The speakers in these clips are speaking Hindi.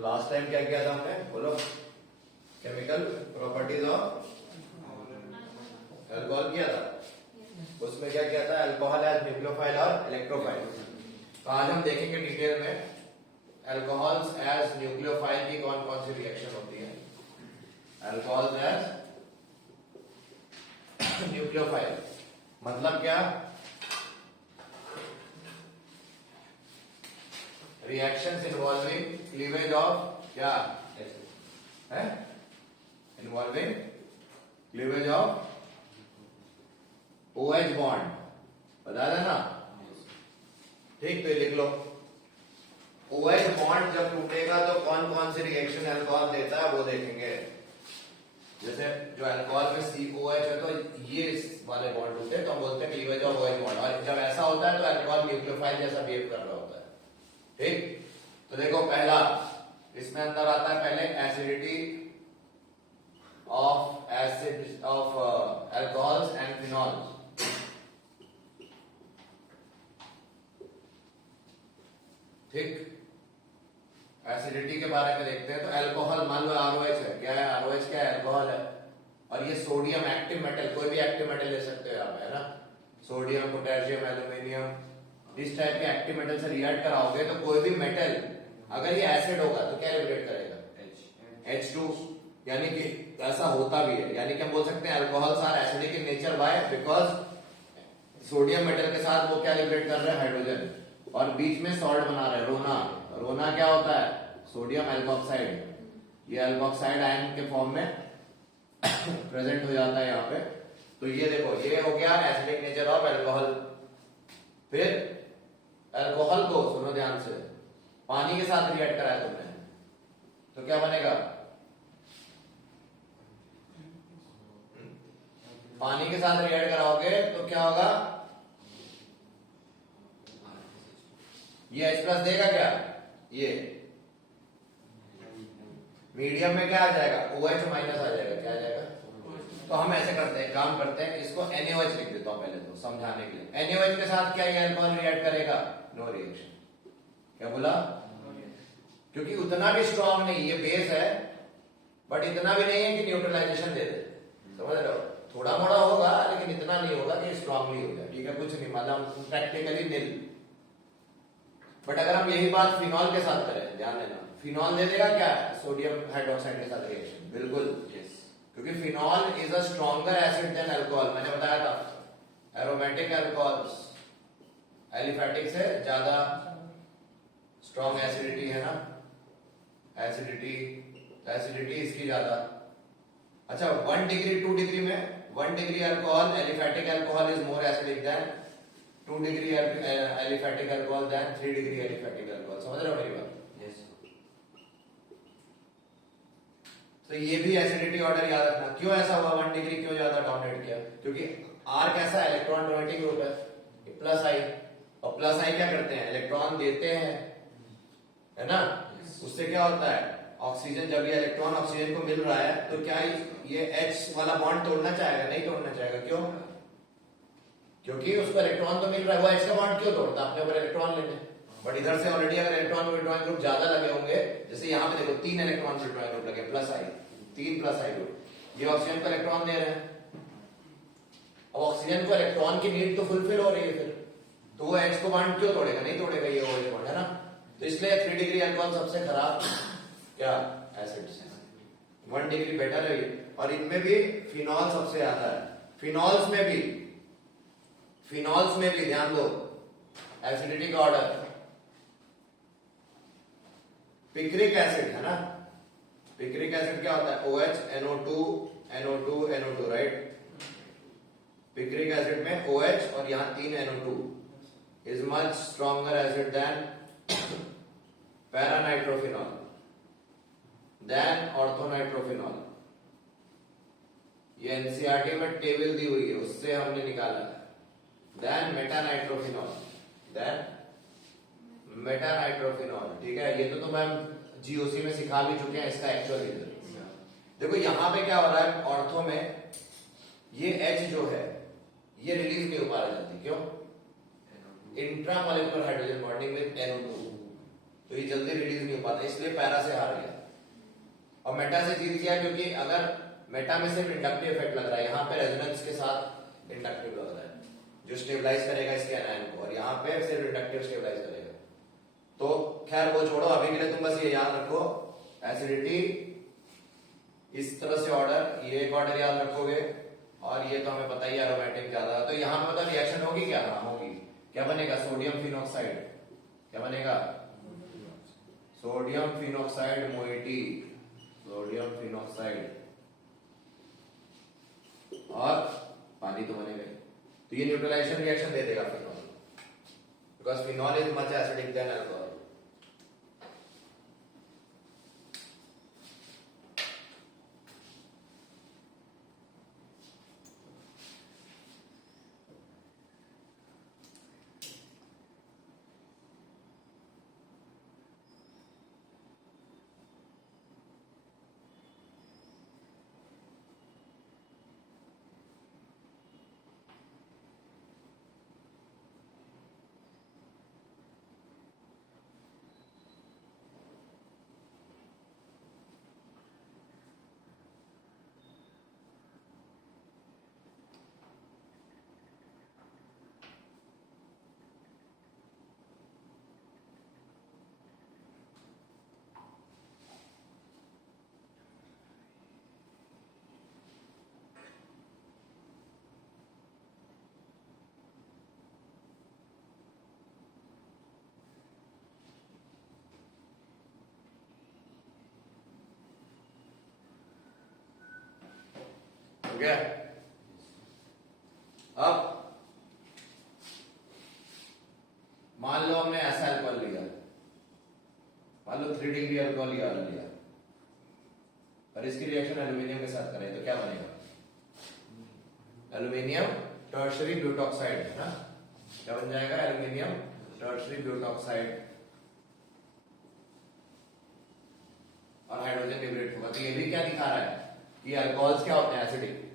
लास्ट टाइम क्या किया था हमने, बोलो, केमिकल प्रॉपर्टीज ऑफ अल्कोहल किया था। उसमें क्या किया था, अल्कोहल एज न्यूक्लियोफाइल और इलेक्ट्रोफाइल। तो आज हम देखेंगे डिटेल में अल्कोहल्स एज न्यूक्लियोफाइल की कौन कौन सी रिएक्शन होती है। अल्कोहल्स एज न्यूक्लियोफाइल मतलब क्या, रिएक्शंस इन्वॉल्विंग क्लीवेज ऑफ क्या है, involving cleavage of OH bond, बता देना। ठीक, तो ये लिख लो, OH बॉन्ड जब टूटेगा तो कौन कौन सी रिएक्शन अल्कोहल देता है वो देखेंगे। जैसे जो अल्कोहल में COH है तो ये इस वाले बॉन्ड टूटे तो हम बोलते हैं क्लीवेज ऑफ OH बॉन्ड, और जब ऐसा होता है तो अल्कोहल न्यूक्लियोफाइल जैसा बिहेव कर रहा होता है। ठीक, तो देखो पहला इसमें अंदर आता है पहले acidity of acid of alcohols and phenols. ठीक, एसिडिटी के बारे में देखते हैं। तो अल्कोहल मान लो ROH है, क्या है ROH, क्या है, अल्कोहल है, और ये सोडियम एक्टिव मेटल, कोई भी एक्टिव मेटल ले सकते हो आप, है ना, सोडियम, पोटेशियम, एल्यूमिनियम, इस टाइप के एक्टिव मेटल से रिएक्ट कराओगे तो कोई भी मेटल अगर ये एसिड होगा तो क्या लिबरेट करेगा, H2, यानी कि ऐसा होता भी है, यानी कि हम बोल सकते हैं alcohols are acidic in nature, why, because sodium metal के साथ वो क्या लिबरेट कर रहे हैं, हाइड्रोजन, और बीच में सॉल्ट बना रहे हैं, रोना। रोना क्या होता है, सोडियम एल्कोक्साइड, ये एल्कोक्साइड आयन के फॉर्म में प्रेजेंट हो जाता है यहाँ पे। तो ये देखो, ये हो गया एसिडिक नेचर ऑफ अल्कोहल। फिर अल्कोहल को सुनो ध्यान से, पानी के साथ रिएक्ट कराया तुमने तो क्या बनेगा, पानी के साथ रिएक्ट कराओगे तो क्या होगा, ये H+ देगा क्या, ये मीडियम में क्या आ जाएगा, OH- आ जाएगा, क्या आ जाएगा। तो हम ऐसे करते हैं, काम करते हैं, इसको NaOH लिख देता हूं पहले तो समझाने के लिए। NaOH के साथ क्या ये अल्कोहल रिएक्ट करेगा, नो रिएक्शन। क्या बोला, क्योंकि उतना भी स्ट्रॉन्ग नहीं, ये बेस है बट इतना भी नहीं है कि न्यूट्रलाइजेशन दे दे, समझ रहे हो, थोड़ा मोड़ा होगा लेकिन इतना नहीं होगा कि स्ट्रांगली हो जाए। ठीक है, कुछ नहीं, मतलब प्रैक्टिकली नील। बट अगर हम यही बात फिनॉल के साथ करें, ध्यान देना, फिनॉल दे देगा क्या, सोडियम हाइड्रोक्साइड के साथ रिएक्शन, बिल्कुल, यस, क्योंकि phenol is a stronger acid than alcohol. मैंने बताया था एरोमेटिक अल्कोहल्स एलिफेटिक से ज्यादा स्ट्रॉन्ग एसिडिटी है ना, एसिडिटी इसकी ज्यादा। अच्छा, 1 डिग्री 2 डिग्री में 1 degree alcohol, aliphatic alcohol is more acidic than 2 degree aliphatic alcohol than 3 degree aliphatic alcohol. समझ रहे हो मेरी बात, यस। तो ये भी एसिडिटी ऑर्डर याद रखना, क्यों ऐसा हुआ, 1 डिग्री क्यों ज्यादा डोमिनेट किया, क्योंकि R कैसा इलेक्ट्रॉन डोनेटिंग ग्रुप है, प्लस आई, और प्लस आई क्या करते हैं, इलेक्ट्रॉन देते हैं, है ना, उससे क्या होता है, ऑक्सीजन, जब ये इलेक्ट्रॉन ऑक्सीजन को मिल रहा है तो क्या ये H वाला बॉन्ड तोड़ना चाहेगा, नहीं तोड़ना चाहेगा, क्यों, क्योंकि उसको इलेक्ट्रॉन तो मिल रहा है, वो H का बॉन्ड क्यों तोड़ता, अपने ऊपर इलेक्ट्रॉन लेने। बट इधर से ऑलरेडी अगर इलेक्ट्रॉन विड्रॉइंग ग्रुप ज्यादा लगे होंगे, जैसे यहाँ पे देखो 3 इलेक्ट्रॉन विड्रॉइंग ग्रुप लगे, प्लस आई, 3 प्लस आई ग्रुप, ये ऑक्सीजन को इलेक्ट्रॉन दे रहे हैं। अब ऑक्सीजन को इलेक्ट्रॉन की नीड तो फुलफिल हो रही है, फिर तो वो H को बॉन्ड क्यों तोड़ेगा, नहीं तोड़ेगा, ये OH बॉन्ड है ना। तो इसलिए 3 डिग्री अल्कोहल सबसे खराब क्या एसिड्स है, 1 डिग्री बेटर है ये। और इनमें भी फिनॉल सबसे ज्यादा है, फिनॉल्स में भी ध्यान दो एसिडिटी का ऑर्डर, पिक्रिक एसिड है ना, पिक्रिक एसिड क्या होता है, OH NO2 NO2 NO2, right. Picric acid में OH और यहां 3 NO2 is much stronger acid than paranitrophenol, than orthonitrophenol. ये एनसीईआरटी में टेबल दी हुई है, उससे हमने निकाला है। देन मेटानाइट्रोफिनॉल, ठीक है, ये तो हम जीओसी में सिखा भी चुके हैं इसका एक्चुअल रिजल्ट। देखो यहाँ पे क्या हो रहा है, ऑर्थो में ये H जो है ये रिलीज नहीं हो पा रहा जल्दी, क्यों, intramolecular hydrogen bonding with NO2, तो ये जल्दी रिलीज नहीं हो पाता, इसलिए पैरा से हार गया। और मेटा से जीत गया क्योंकि अगर मेटा में सिर्फ इंडक्टिव इफेक्ट लग रहा है, यहाँ पे रेजोनेंस के साथ इंडक्टिव लग रहा है जो स्टेबलाइज करेगा इसके एनायन को, और यहाँ पे सिर्फ इंडक्टिव स्टेबलाइज करेगा। तो खैर वो छोड़ो, अभी के लिए तुम बस ये याद रखो एसिडिटी इस तरह से ऑर्डर, ये एक ऑर्डर याद रखोगे, और ये तो हमें पता ही है एरोमेटिक ज्यादा। तो यहाँ पे मतलब रिएक्शन होगी क्या? हाँ होगी। क्या बनेगा? Sodium phenoxide. क्या बनेगा? Sodium phenoxide moiety, sodium phenoxide, और पानी तो बनेगा। तो ये न्यूट्रलाइजेशन रिएक्शन दे देगा phenol, because phenol is much acidic then alcohol. गया। अब मान लो हमने ऐसा अल्कोहल लिया, मान लो 3 डिग्री अल्कोहल लिया, और इसकी रिएक्शन एल्यूमिनियम के साथ करें तो क्या बनेगा? एल्यूमिनियम टर्शरी ब्यूटॉक्साइड है ना। क्या बन जाएगा? एल्यूमिनियम टर्शरी ब्यूटॉक्साइड, और हाइड्रोजन लिबरेट होगा। तो ये भी क्या दिखा रहा है कि अल्कोहल्स क्या होते हैं? एसिडिक।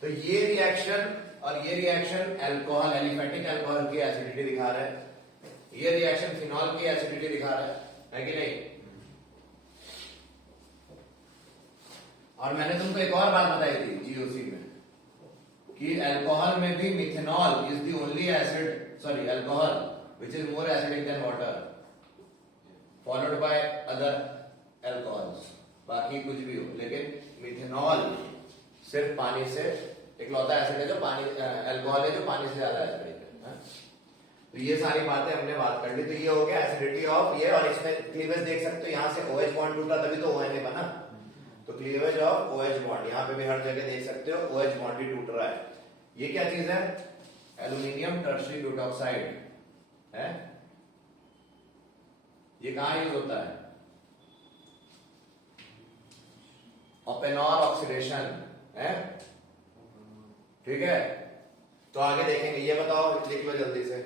तो ये रिएक्शन और ये रिएक्शन अल्कोहल, एलिफेटिक अल्कोहल की एसिडिटी दिखा रहा है, ये रिएक्शन फिनॉल की एसिडिटी दिखा रहा है कि नहीं? और मैंने तुमको एक और बात बताई थी जीओसी में कि अल्कोहल में भी methanol is the only acid, sorry alcohol which is more acidic then water, followed by other alcohols. बाकी कुछ भी हो, लेकिन मिथेनॉल सिर्फ पानी से इकलौता एसिड है जो पानी, अल्कोहल है जो पानी से ज्यादा एसिडिक है। तो ये सारी बातें हमने बात कर ली। तो ये हो गया एसिडिटी ऑफ ये, और इसमें क्लीवेज देख सकते हो, यहाँ से OH बॉन्ड टूटा तभी तो ONA बना। तो क्लीवेज ऑफ OH बॉन्ड, यहाँ पे भी हर जगह देख सकते हो OH बॉन्ड भी टूट रहा है। ये क्या चीज है? एल्यूमिनियम टर्शरी ब्यूटॉक्साइड है। ये कहां यूज होता है? ओपेनॉर ऑक्सीडेशन है, ठीक है। तो आगे देखेंगे। ये बताओ, लिख लो जल्दी से,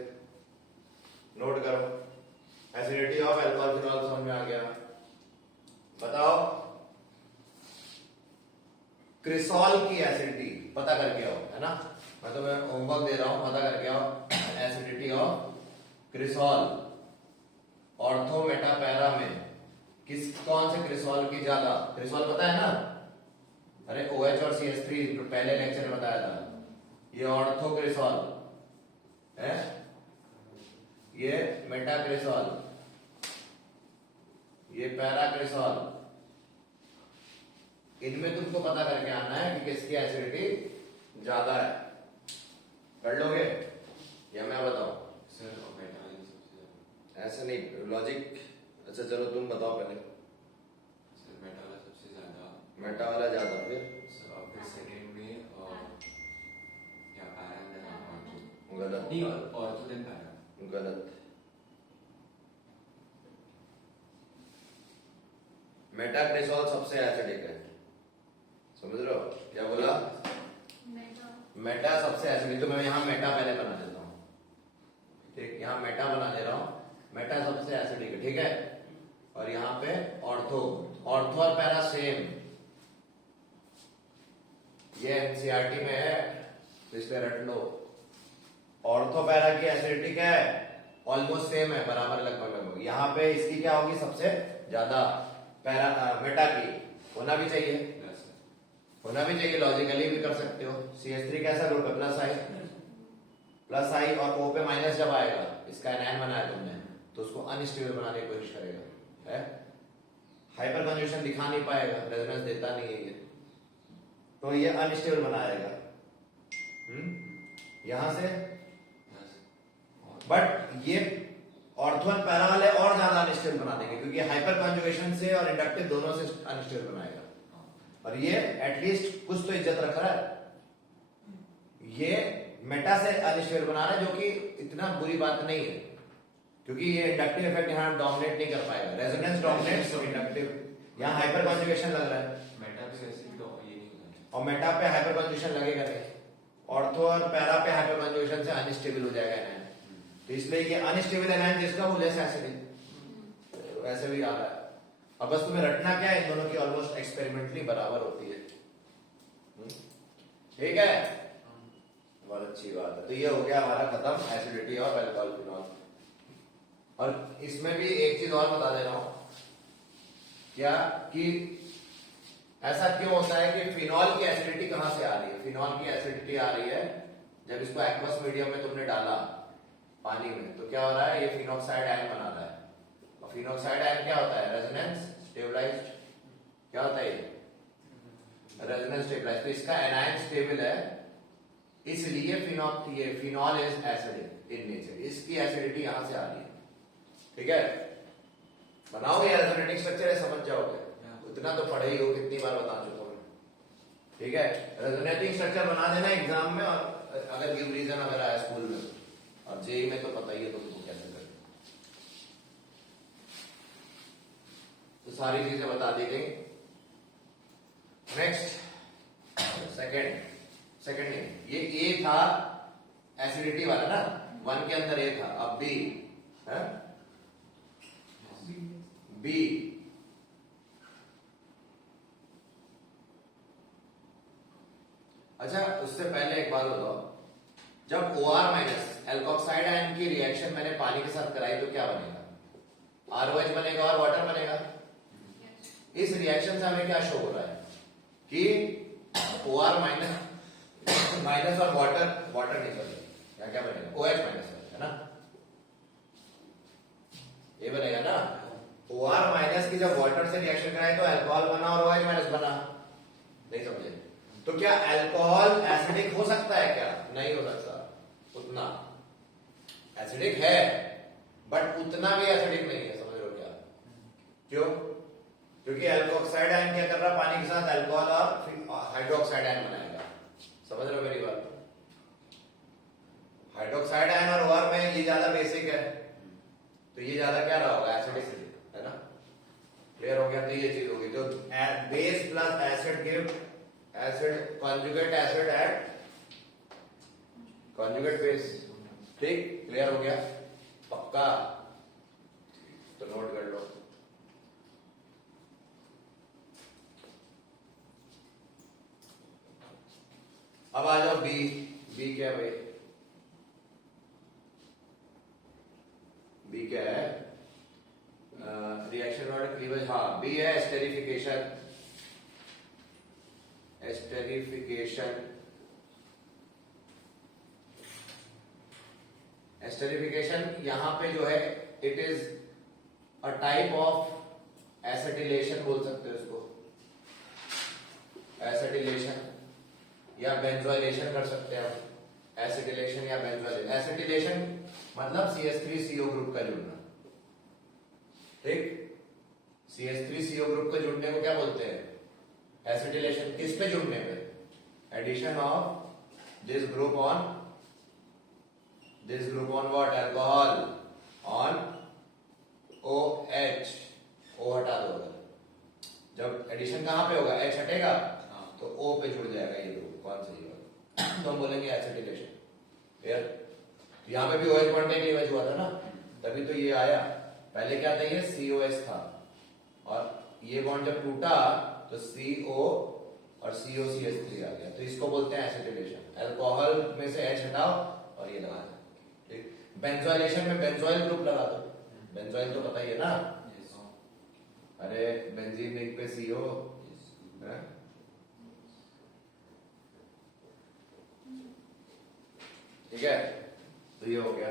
नोट करो। एसिडिटी ऑफ अल्कोहल फिनॉल समझ में आ गया। बताओ क्रिसॉल की एसिडिटी पता करके आओ, है ना। मैं तो मैं होमवर्क दे रहा हूं, पता करके आओ acidity of cresol ortho meta para में कौन से क्रिसॉल की ज्यादा? क्रिसॉल पता है ना, अरे OH और CH3 पहले लेक्चर में बताया था। ये ऑर्थो क्रिसॉल है, ये मेटा क्रिसॉल, ये पैरा क्रिसॉल। इनमें तुमको पता करके आना है कि किसकी एसिडिटी ज्यादा है। कर लोगे या मैं बताऊं? सर मेटा वाली सबसे ज्यादा। ऐसा नहीं, लॉजिक। अच्छा चलो तुम बताओ पहले। सर मेटा वाला सबसे ज्यादा। मेटा वाला ज्यादा, फिर सेकंड में क्या पैरा में गलत। नहीं, और तो देन पैरा। गलत। मेटाक्रेसॉल सबसे एसिडिक है, समझ रहे हो? क्या बोला? मेटा सबसे एसिडिक। तो मैं यहाँ मेटा पहले बना देता हूँ, ठीक। यहाँ मेटा बना दे रहा हूँ, मेटा सबसे एसिडिक है, ठीक है। और यहाँ पे ऑर्थो, ऑर्थो और पैरा सेम। ये NCERT में है, तो इसलिए रट लो। ऑर्थो पैरा की एसिडिटी क्या है? ऑलमोस्ट सेम है, बराबर लगभग लगभग। यहाँ पे इसकी क्या होगी सबसे ज्यादा पैरा मेटा की होना भी चाहिए, प्लस होना भी चाहिए, लॉजिकली भी कर सकते हो। CH3 कैसा ग्रुप है, प्लस आई और O पे माइनस जब आएगा, इसका एनायन बनाया तुमने तो उसको अनस्टेबल बनाने की कोशिश करेगा, है हाइपर कंजुगेशन दिखा नहीं पाएगा, रेजोनेंस देता नहीं है ये, तो ये अनस्टेबल बनाएगा यहां से। बट ये ऑर्थो पैरा वाले और ज्यादा अनस्टेबल बना देंगे, क्योंकि हाइपर कंजुगेशन से और इंडक्टिव दोनों से अनस्टेबल बनाएगा, और ये एटलीस्ट कुछ तो इज्जत रख रहा है। ये मेटा से अनस्टेबल बना रहा है, जो कि इतना बुरी बात नहीं है, क्योंकि ये इंडक्टिव इफेक्ट यहाँ डोमिनेट नहीं कर पाएगा, रेजोनेंस डोमिनेट्स इंडक्टिव, यहाँ हाइपर कंजुगेशन लग रहा है मेटा पे ऐसे तो ये नहीं होगा, और मेटा पे हाइपर कंजुगेशन लगेगा नहीं, ऑर्थो और पैरा पे हाइपर कंजुगेशन से अनस्टेबल हो जाएगा एनायन, तो इसलिए ये अनस्टेबल एनायन जिसका वो लेस एसिडिक वैसे भी आ रहा है। अब बस तुम्हें रटना क्या है, इन दोनों की ऑलमोस्ट एक्सपेरिमेंटली बराबर होती है, ठीक है, बहुत अच्छी बात है। तो ये हो गया हमारा खत्म एसिडिटी और अल्कोहल फिनॉल। और इसमें भी एक चीज और बता दे रहा हूं, क्या कि ऐसा क्यों होता है कि फिनॉल की एसिडिटी कहां से आ रही है। फिनॉल की एसिडिटी आ रही है जब इसको एक्वस मीडियम में तुमने डाला पानी में, तो क्या हो रहा है, ये फिनॉक्साइड आयन बना रहा है, और फिनॉक्साइड आयन क्या होता है, रेजोनेंस स्टेबलाइज्ड, क्या होता है ये रेजोनेंस स्टेबलाइज्ड, तो इसका एनायन स्टेबल है, इसलिए phenol is acidic in nature, इसकी एसिडिटी यहां से आ रही है, ठीक है। बनाओगे रेजोनेटिंग स्ट्रक्चर है, समझ जाओगे, उतना तो पढ़े ही हो, कितनी बार बता चुका हूं, ठीक है। रेजोनेटिंग स्ट्रक्चर बना देना एग्जाम में, और अगर गिव रीजन अगर आया स्कूल में, और जेई में तो पता ही है तुमको कैसे करना, तो सारी चीजें बता दी गई। नेक्स्ट सेकंड ये ए था एसिडिटी वाला ना, 1 के अंदर ए था, अब बी है, बी अच्छा, उससे पहले एक बात बताओ, जब OR माइनस एल्कोक्साइड आयन की रिएक्शन मैंने पानी के साथ कराई तो क्या बनेगा, ROH बनेगा और वाटर बनेगा। इस रिएक्शन से हमें क्या शो हो रहा है कि OR माइनस और वाटर नहीं सॉरी, क्या बनेगा, OH माइनस है ना, ये बनेगा ना। OR माइनस की जब वाटर से रिएक्शन कराए तो अल्कोहल बना और OH माइनस बना, नहीं समझे। तो क्या अल्कोहल एसिडिक हो सकता है, क्या नहीं हो सकता, उतना एसिडिक है बट उतना भी एसिडिक नहीं है, समझ लो क्या, क्यों, क्योंकि एल्कोक्साइड आयन क्या कर रहा है, पानी के साथ अल्कोहल और हाइड्रोक्साइड आयन बनाएगा, समझ रहे हो मेरी बात। हाइड्रोक्साइड आयन और OR में ये ज्यादा बेसिक है, तो ये ज्यादा क्या रहा होगा, एसिडिक है ना, क्लियर हो गया। तो ये चीज होगी, तो base plus acid give acid, conjugate acid at conjugate base, ठीक, क्लियर हो गया, पक्का, तो नोट कर लो। अब आ जाओ बी क्या भाई, बी क्या है, रिएक्शन वाटर क्लीवेज, हाँ बी है एस्टेरिफिकेशन। एस्टेरिफिकेशन यहां पे जो है, it is a type of acetylation बोल सकते हो इसको, एसिटिलेशन या बेंजोइलेशन कर सकते हैं आप, एसिटिलेशन या बेंजोइलेशन। एसिटिलेशन मतलब CH3CO ग्रुप का जुड़ना, ठीक, CH3CO ग्रुप के जुड़ने को क्या बोलते हैं, एसिटिलेशन। किस पे जुड़ने पे, addition of this group on what, alcohol on OH, O हटा दो, जब एडिशन कहां पे होगा, H हटेगा तो O पे जुड़ जाएगा ये ग्रुप, कौन सा ये, तो हम बोलेंगे एसिटिलेशन, क्लियर। तो यहां पे भी OH पढ़ने के लिए वजह हुआ था ना, तभी तो ये आया, पहले क्या था, ये COS था, और ये बॉन्ड जब टूटा तो CO और COCH3 आ गया, तो इसको बोलते हैं एसिटिलेशन। अल्कोहल में से H हटाओ और ये लगा, ठीक। बेंजोइलेशन में बेंजोइल ग्रुप लगा दो, बेंजोइल तो पता ही है ना, Yes. अरे बेंजीन रिंग पे CO Yes. है? ठीक है, तो ये हो गया।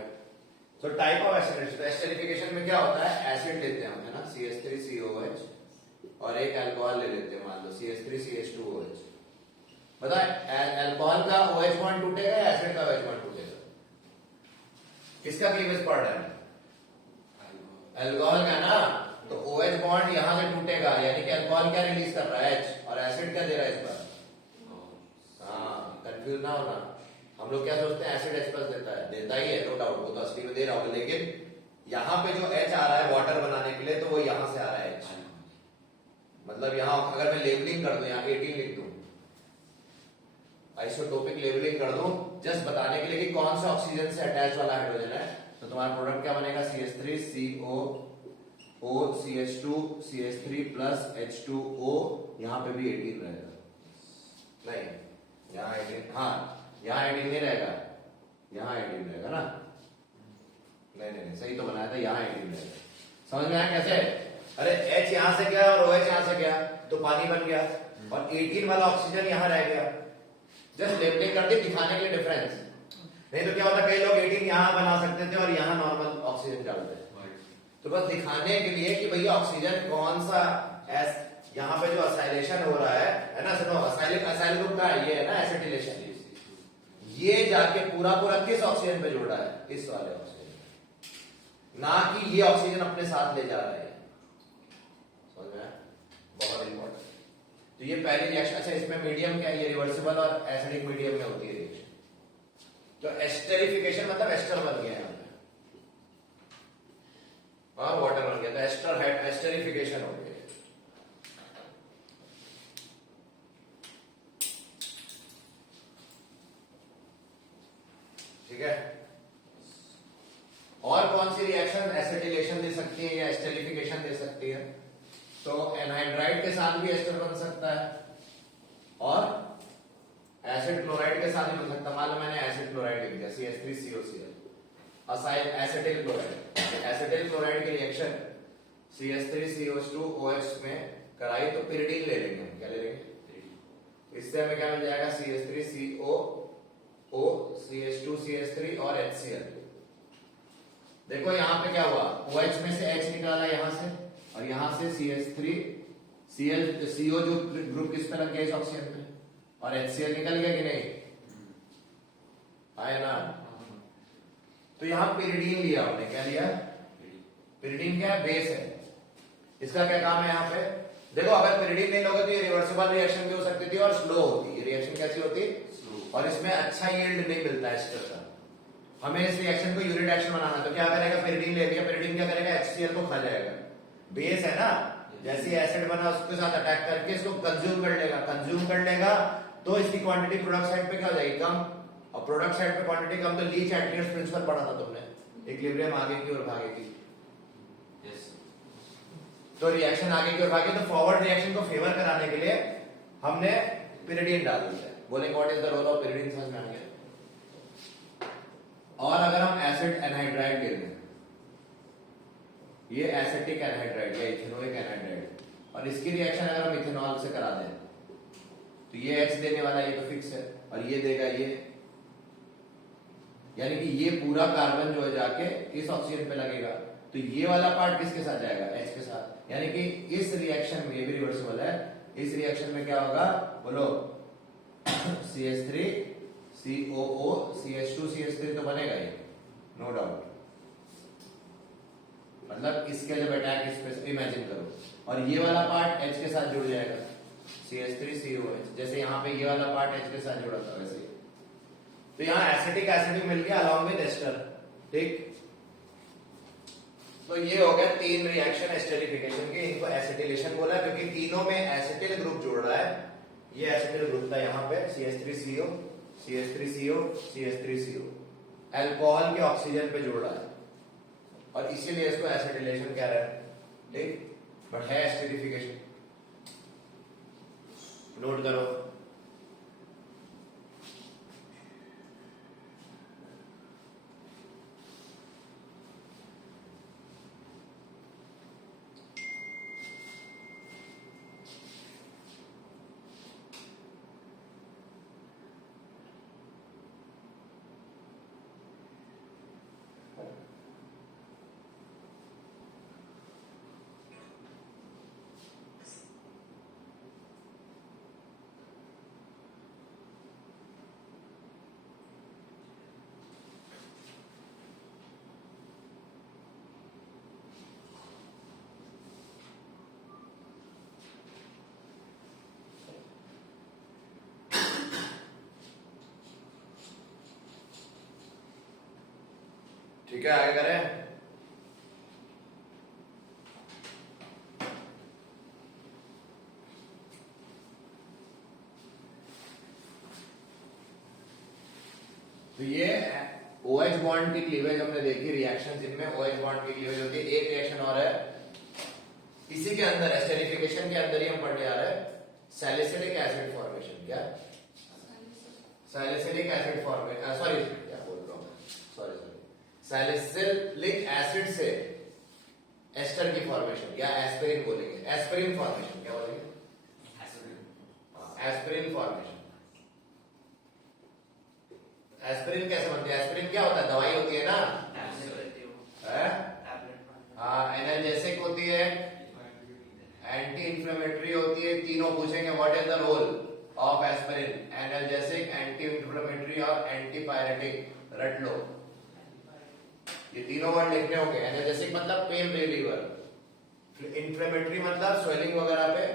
तो टाइप ऑफ एसिड, एस्टरिफिकेशन में क्या होता है, एसिड लेते हैं हम, है ना, CH3COH और एक अल्कोहल ले लेते हैं, मान लो CH3CH2OH। बता अल्कोहल का OH बॉन्ड टूटेगा या एसिड का OH बॉन्ड टूटेगा? किसका क्लीवेज पड़ रहा है? अल्कोहल का ना, तो OH बॉन्ड यहां से टूटेगा, यानी कि अल्कोहल क्या रिलीज कर रहा है, H, और एसिड क्या दे रहा है इस बार? हाँ, कंफ्यूज ना होना। हम लोग क्या सोचते हैं एसिड H+ देता ही है, नो डाउट, वो तो असली में दे रहा होगा, लेकिन यहाँ पे जो H आ रहा है वाटर बनाने के लिए, तो वो यहां से आ रहा है H। मतलब यहाँ अगर मैं लेबलिंग कर दूं, यहाँ 18 लिख दूं, आइसोटोपिक लेबलिंग कर दूं, जस्ट बताने के लिए कि कौन सा ऑक्सीजन से अटैच वाला हाइड्रोजन है, तो तुम्हारा प्रोडक्ट क्या बनेगा, CH3COO CH2 CH3 plus H2O, यहाँ पे भी 18 रहेगा, नहीं यहाँ 18, हाँ यहाँ 18 नहीं रहेगा, यहाँ 18 रहेगा ना, नहीं सही तो बनाया था, यहाँ 18 रहेगा। समझ में आया कैसे? अरे H यहां से गया और OH यहां से गया, तो पानी बन गया, और 18 वाला ऑक्सीजन यहां रह गया, जस्ट लेबलिंग कर दी दिखाने के लिए डिफरेंस। नहीं तो क्या होता, कई लोग 18 यहां बना सकते थे और यहां नॉर्मल ऑक्सीजन डालते, तो बस दिखाने के लिए कि भैया ऑक्सीजन कौन सा, यहाँ पे जो असाइलेशन हो रहा है ना, सुनो, असाइल ग्रुप का ये है ना एसिटिलेशन, ये जाके पूरा किस ऑक्सीजन पे जुड़ रहा है, इस वाले ऑक्सीजन, ना कि ये ऑक्सीजन अपने साथ ले जा रहा है। समझ में आया? बहुत इंपॉर्टेंट। तो ये पहली रिएक्शन। अच्छा, इसमें मीडियम क्या है, ये रिवर्सिबल और एसिडिक मीडियम में होती है रिएक्शन। तो एस्टरिफिकेशन मतलब एस्टर बन गया यहाँ पे और वाटर बन गया, तो एस्टरिफिकेशन हो गया। ठीक है, और कौन सी रिएक्शन एसिटिलेशन दे सकती है या एस्टरिफिकेशन दे सकती है? तो एनहाइड्राइड के साथ भी एस्टर बन सकता है और एसिड क्लोराइड के साथ भी बन सकता है। मान लो मैंने एसिड क्लोराइड लिख दिया CH3COCl, acyl acetyl chloride, acetyl chloride की रिएक्शन CH3COH2OH में कराई तो पिरिडीन ले लेंगे हम, क्या ले लेंगे? इससे हमें क्या मिल जाएगा, CH3COO CH2CH3 और HCl। देखो यहाँ पे क्या हुआ, OH में से H निकाला यहाँ से, और यहां से CH3CO जो ग्रुप किस पे लग गया, इस ऑक्सीजन पे, और HCl निकल गया कि नहीं, आया ना? तो यहां पिरिडीन लिया हमने, क्या लिया? पिरिडीन क्या है, बेस है। इसका क्या काम है यहाँ पे? देखो, अगर पिरिडीन नहीं लोगे तो ये रिवर्सिबल रिएक्शन भी हो सकती थी और स्लो होती। ये रिएक्शन कैसी होती? और इसमें अच्छा यील्ड नहीं मिलता एस्टर का। हमें इस रिएक्शन को यूनिट एक्शन बनाना, तो क्या करेगा, पिरिडीन ले लिया, पिरिडीन क्या करेगा, HCl को खा जाएगा, बेस है ना, जैसे एसिड बना उसके साथ अटैक करके इसको कंज्यूम कर लेगा, तो इसकी क्वांटिटी प्रोडक्ट साइड पे क्या हो जाएगी, कम, और प्रोडक्ट साइड पे क्वांटिटी कम, तो लीच एटलीस्ट प्रिंसिपल पढ़ा था तुमने, इक्विलिब्रियम आगे की ओर भागेगी। तो रिएक्शन आगे की ओर भागे, तो फॉरवर्ड रिएक्शन को फेवर कराने के लिए हमने पिरिडीन डाल दिया। बोलेंगे what is the role of pyridine, समझ में आ गया? और अगर हम एसिड एनहाइड्राइड ले लें, ये एसिटिक एनहाइड्राइड या इथेनोइक एनहाइड्राइड, और इसकी रिएक्शन अगर हम इथेनॉल से करा दें, तो ये H देने वाला, ये तो फिक्स है, और ये देगा ये, यानी कि ये पूरा कार्बन जो है जाके इस ऑक्सीजन पे लगेगा, तो ये वाला पार्ट किसके साथ जाएगा, H के साथ। यानी कि इस रिएक्शन में, ये भी रिवर्सिबल है, इस रिएक्शन में क्या होगा, बोलो, CH3 COO CH2 CH3 तो बनेगा ये, नो डाउट। मतलब इसके जब अटैक इस पे इमेजिन करो, और ये वाला पार्ट H के साथ जुड़ जाएगा, CH3COH, जैसे यहाँ पे ये वाला पार्ट H के साथ जुड़ा था वैसे। तो यहाँ एसिटिक एसिड मिल गया अलॉन्ग विद एस्टर, ठीक। तो ये हो गया 3 रिएक्शन एस्टरिफिकेशन के, इनको एसिटिलेशन बोला क्योंकि तीनों में एसिटिल ग्रुप जुड़ रहा है। ये एसिटिल ग्रुप था यहाँ पे, CH3CO CH3CO CH3CO, अल्कोहल के ऑक्सीजन पे जुड़ रहा है, और इसीलिए इसको एसिटिलेशन कह रहे हैं, ठीक। बट है एस्टरिफिकेशन, नोट करो। ठीक है, आगे करें। तो ये OH बॉन्ड की क्लीवेज हमने देखी, रिएक्शंस इनमें OH बॉन्ड की क्लीवेज होती है। एक रिएक्शन और है इसी के अंदर, एस्टेरिफिकेशन के अंदर ही हम पढ़ने आ रहे हैं, सैलिसिलिक एसिड फॉर्मेशन। क्या सैलिसिलिक एसिड फॉर्मेशन, सॉरी क्या बोल रहा हूं, सॉरी सैलिसिलिक एसिड से एस्टर की फॉर्मेशन या एस्पिरिन बोलेंगे, एस्पिरिन फॉर्मेशन। क्या बोलेंगे? Aspirin formation. एस्पिरिन कैसे बनती है? एस्पिरिन क्या होता है? दवाई होती है ना, हाँ, एनाल्जेसिक होती है, एंटी इंफ्लेमेटरी होती है। तीनों पूछेंगे what is the role of aspirin, analgesic, anti inflammatory और एंटीपायरेटिक। रट लो, ये तीनों वर्ड लिखने होंगे। एनाल्जेसिक मतलब पेन रिलीवर, इंफ्लेमेटरी मतलब स्वेलिंग वगैरह पे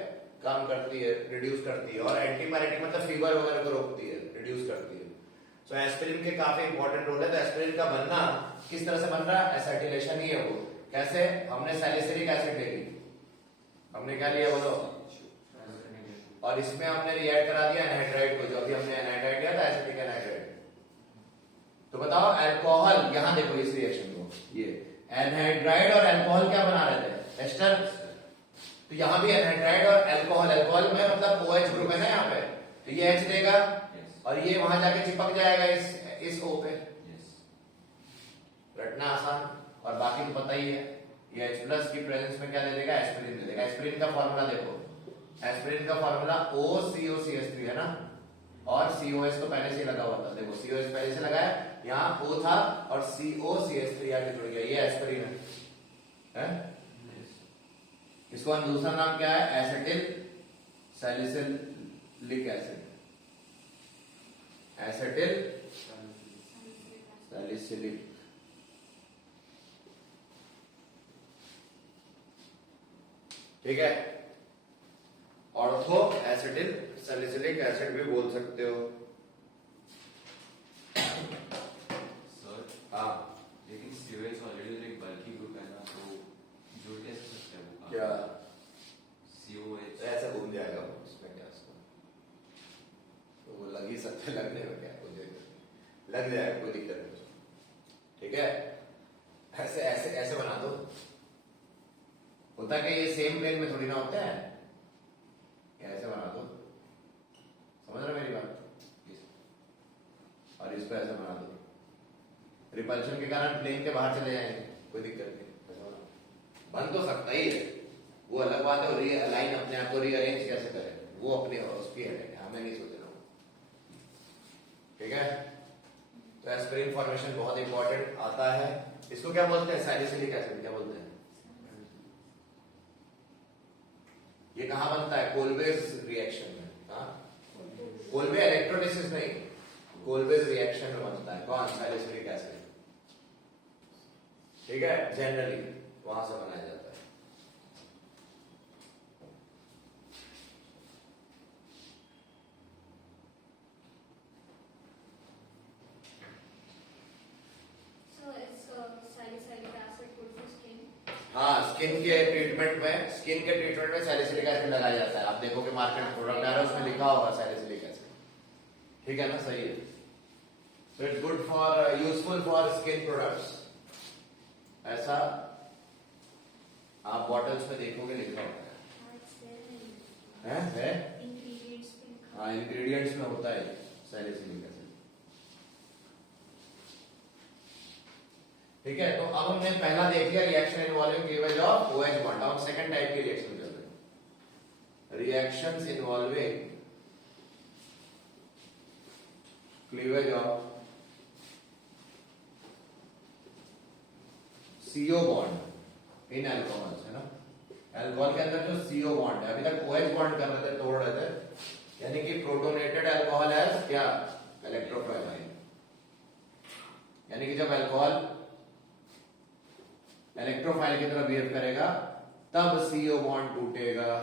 काम करती है, रिड्यूस करती है, और एंटीपायरेटिक मतलब फीवर वगैरह को रोकती है, रिड्यूस करती है। तो एस्पिरिन के काफी इंपॉर्टेंट रोल है। तो एस्पिरिन का बनना किस तरह से बन रहा है? एसिटिलेशन ही है वो। कैसे? हमने सैलिसिलिक एसिड ले ली, हमने क्या लिया बोलो, और इसमें हमने रिएक्ट करा दिया एनहाइड्राइड को, जो अभी हमने एनहाइड्राइड लिया था, एसिटिक एनहाइड्राइड। तो बताओ अल्कोहल, यहां देखो इस रिएक्शन को, ये एनहाइड्राइड और अल्कोहल क्या बना रहे थे? एस्टर। तो यहां भी एनहाइड्राइड और अल्कोहल, अल्कोहल में मतलब OH ग्रुप है ना यहाँ पे, तो ये H देगा और ये वहां जाके चिपक जाएगा इस O पे। रटना आसान, और बाकी तो पता ही है। ये H प्लस की प्रेजेंस में क्या दे देगा? एस्पिरिन दे देगा। एस्पिरिन का फॉर्मूला देखो, एस्पिरिन का फॉर्मूला OCOCH3 है ना, और COH तो पहले से ही लगा हुआ था। देखो COH पहले से लगाया, यहाँ O था और COCH3 आके जुड़ गया, ये एस्पिरिन है? इसको दूसरा नाम क्या है? Acetyl salicylic acid, acetyl salicylic. ठीक है, ऑर्थो एसिटिल सैलिसिलिक एसिड भी बोल सकते हो। सर, हाँ, लेकिन COH ऑलरेडी एक बल्कि ग्रुप है ना, तो जोड़ कैसे सकते हैं वो? क्या COH तो ऐसा घूम जाएगा वो, इसमें क्या उसको, तो वो लग ही सकते, लगने में क्या, मुझे लग जाएगा, कोई दिक्कत नहीं। ठीक है, ऐसे ऐसे ऐसे बना दो। होता कि ये सेम प्लेन में थोड़ी ना होते हैं, ऐसे बना दो, समझ रहे मेरी बात? और इसको ऐसे बना दो, रिपल्शन के कारण प्लेन के बाहर चले जाएंगे, कोई दिक्कत नहीं, बन तो सकता ही है। वो अलग बात है, रीअलाइन अपने आप को रीअरेंज कैसे करें, वो अपने उसकी है, हमें नहीं सोचना। ठीक है, तो एस्पिरिन फॉर्मेशन बहुत इंपॉर्टेंट आता है। इसको क्या बोलते हैं? Salicylic acid. क्या बोलते हैं? ये कहां बनता है? कोल्बेज रिएक्शन में। हाँ, कोल्बे इलेक्ट्रोलिसिस नहीं, कोल्बेज रिएक्शन में बनता है। कौन? Salicylic acid. ठीक है, जनरली वहां से बनाया जाता है। हाँ, स्किन के ट्रीटमेंट में सैलिसिलिक एसिड लगाया जाता है। आप देखो कि मार्केट प्रोडक्ट आ रहा है, उसमें लिखा होगा सैलिसिलिक एसिड। ठीक है ना, सही है। So it's good for, useful for skin products. ऐसा आप बॉटल्स में देखोगे लिखा होता है? हाँ, इंग्रेडिएंट्स में होता है सैलिसिलिक एसिड। ठीक है, तो अब हमने पहला देख लिया, reaction involving cleavage of OH bond. अब सेकंड टाइप की रिएक्शन चल रही है, reactions involving cleavage of CO bond in alcohols, है ना? अल्कोहल के अंदर जो CO बॉन्ड है, अभी तक OH बॉन्ड कर रहे थे, तोड़ रहे थे, यानी कि प्रोटोनेटेड अल्कोहल हैज क्या? इलेक्ट्रोफाइल। यानी कि जब अल्कोहल इलेक्ट्रोफाइल की तरह बिहेव करेगा तब CO बॉन्ड टूटेगा।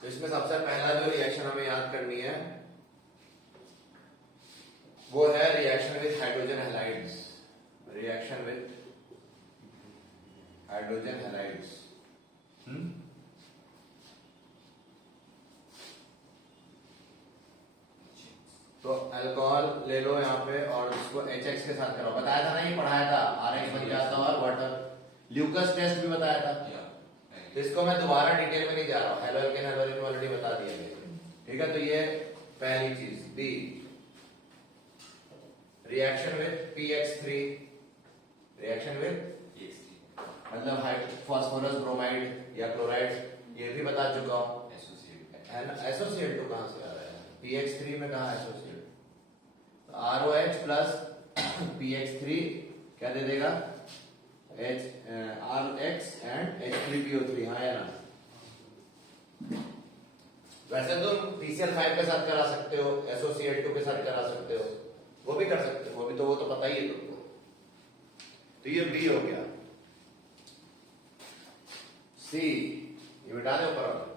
तो इसमें सबसे पहला जो रिएक्शन हमें याद करनी है वो है reaction with hydrogen halides. Hydrogen halides. तो अल्कोहल ले लो यहाँ पे और इसको HX के साथ करो। बताया था ना, ये पढ़ाया था, RH बन जाता और वाटर। ल्यूकस टेस्ट भी बताया था। तो इसको मैं दोबारा डिटेल में नहीं जा रहा हूँ, हेलोएल्केन हेलोएल्केन ऑलरेडी बता दिया गया। ठीक है, तो ये पहली चीज। B, reaction with PX3, reaction with मतलब फास्फोरस ब्रोमाइड या क्लोराइड, ये भी बता चुका हूँ है ना। एसोसिएट तो कहां से आ रहा है, PX3 में कहा एसोसिएट, तो ROH प्लस PX3 क्या दे देगा, RX एंड H3PO3, हाँ या ना। वैसे तुम PCl5 के साथ करा सकते हो, SOCl2 के साथ करा सकते हो, वो भी कर सकते हो, वो तो पता ही है तुमको। तो ये B हो गया। C, ये बिठा दे ऊपर।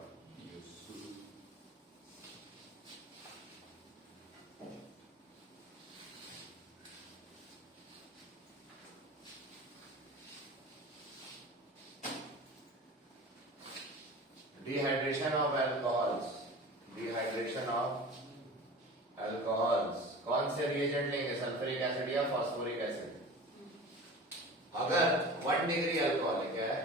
Dehydration of alcohols, dehydration of alcohols, कौन से रिएजेंट लेंगे, सल्फ्यूरिक एसिड या फास्फोरिक एसिड। अगर 1 डिग्री अल्कोहल है, क्या है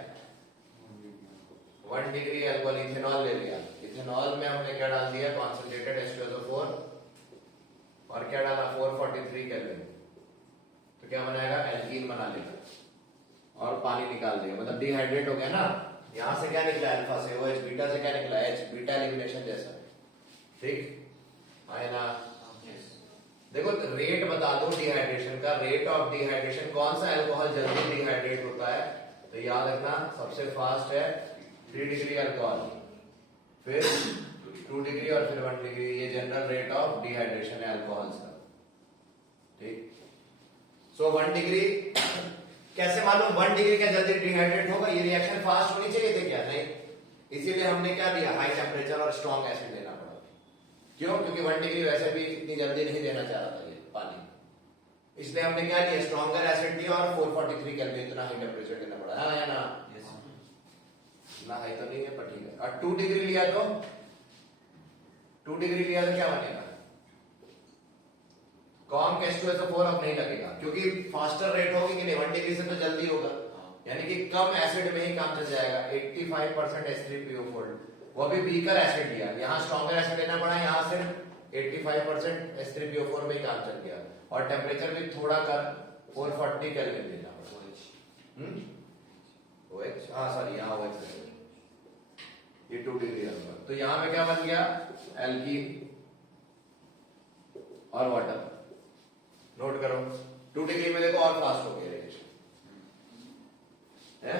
1 डिग्री अल्कोहल, इथेनॉल ले लिया, इथेनॉल में हमने क्या डाल दिया, कॉन्सेंट्रेटेड H2SO4 और क्या डाला 443 केल्विन, तो क्या बनाएगा, एल्कीन बना लेगा और पानी निकाल देगा, मतलब डिहाइड्रेट हो गया ना। यहां से क्या निकला, अल्फा से OH, बीटा से क्या निकला H, बीटा एलिमिनेशन जैसा। ठीक है ना। देखो रेट बता दो डिहाइड्रेशन का, रेट ऑफ डिहाइड्रेशन, कौन सा अल्कोहल जल्दी डिहाइड्रेट होता है, तो याद रखना सबसे फास्ट है 3 डिग्री अल्कोहल, फिर 2 डिग्री और फिर 1 डिग्री, ये जनरल रेट ऑफ डिहाइड्रेशन है अल्कोहल्स का। ठीक, सो 1 डिग्री कैसे मालूम, 1 डिग्री क्या जल्दी डिहाइड्रेट होगा, ये रिएक्शन फास्ट होनी चाहिए थे क्या, नहीं, इसीलिए हमने क्या दिया, हाई टेम्परेचर और स्ट्रॉन्ग एसिड देना पड़ा। क्यों, क्योंकि 1 डिग्री वैसे भी इतनी जल्दी नहीं देना चाह रहा था ये पानी, इसलिए हमने क्या दिया, स्ट्रॉन्गर एसिड दिया और 443 केल्विन इतना हाई टेम्परेचर देना पड़ा, है ना। ना हाई तो नहीं है पर ठीक है। और 2 डिग्री लिया तो 2 डिग्री लिया तो क्या बनेगा, कॉम H2SO4 अब नहीं लगेगा, क्योंकि फास्टर रेट होगी कि नहीं, 1 डिग्री से तो जल्दी होगा, यानी कि कम एसिड में ही काम चल जाएगा। 85% H3PO4, वो भी वीकर एसिड लिया, यहाँ स्ट्रॉन्गर एसिड लेना पड़ा, यहाँ सिर्फ 85% H3PO4 में ही काम चल गया, और टेम्परेचर भी थोड़ा कर 440 केल्विन देना पड़ा। OH, हाँ सॉरी, यहाँ OH है, ये 2 डिग्री होगा, तो यहाँ पे क्या बन गया, एल्कीन और वाटर। नोट करो, 2 डिग्री में देखो और फास्ट हो गया रिएक्शन है,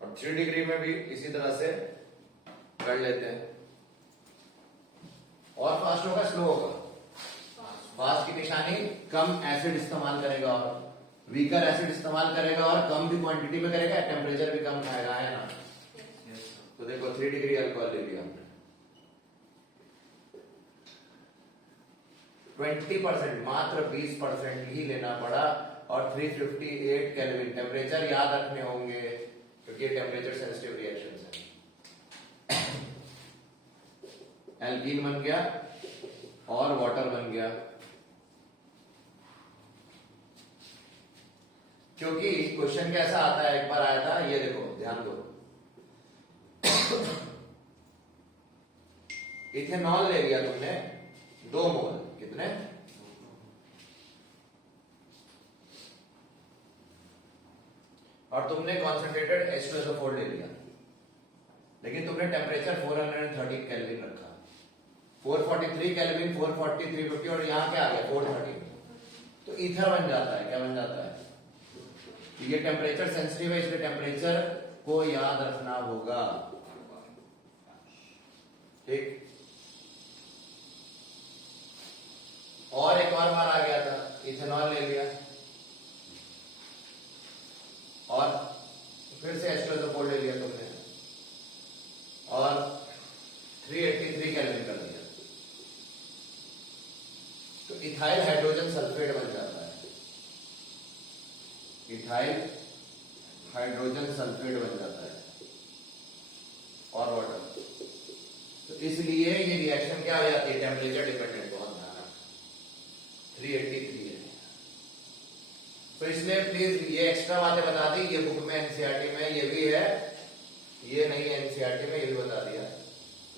और 3 डिग्री में भी इसी तरह से कर लेते हैं, और फास्ट होगा स्लो होगा, फास्ट की निशानी कम एसिड इस्तेमाल करेगा और वीकर एसिड इस्तेमाल करेगा और कम भी क्वांटिटी में करेगा, टेम्परेचर भी कम खाएगा, है ना। तो देखो 3 डिग्री अल्कोहल ले लिया हमने, 20%, मात्र 20% ही लेना पड़ा, और 358 केल्विन टेम्परेचर याद रखने होंगे, क्योंकि ये टेम्परेचर सेंसिटिव रिएक्शंस है। एल्कीन बन गया और वाटर बन गया, क्योंकि क्वेश्चन कैसा आता है, एक बार आया था, ये देखो ध्यान दो, इथेनॉल ले लिया तुमने 2 मोल, कितने, और तुमने कॉन्सेंट्रेटेड H2SO4 ले लिया, लेकिन तुमने टेम्परेचर 430 केल्विन रखा, 443 केल्विन, 440, 350, और यहां क्या आ गया 430, तो ईथर बन जाता है, क्या बन जाता है, ये टेम्परेचर सेंसिटिव है, इसलिए टेम्परेचर को याद रखना होगा। ठीक, और एक और बार आ गया था, इथेनॉल ले लिया और फिर से H2SO4 ले लिया तुमने और 383 केल्विन कर दिया, तो इथाइल हाइड्रोजन सल्फेट बन जाता है, इथाइल हाइड्रोजन सल्फेट बन जाता है और वाटर। तो इसलिए ये रिएक्शन क्या हो जाती है, टेम्परेचर डिपेंडेंट, बहुत ध्यान रखना। 383 है। तो इसलिए प्लीज ये एक्स्ट्रा बातें बता दी, ये बुक में एनसीईआरटी में ये भी है, ये नहीं है एनसीईआरटी में, ये भी बता दिया,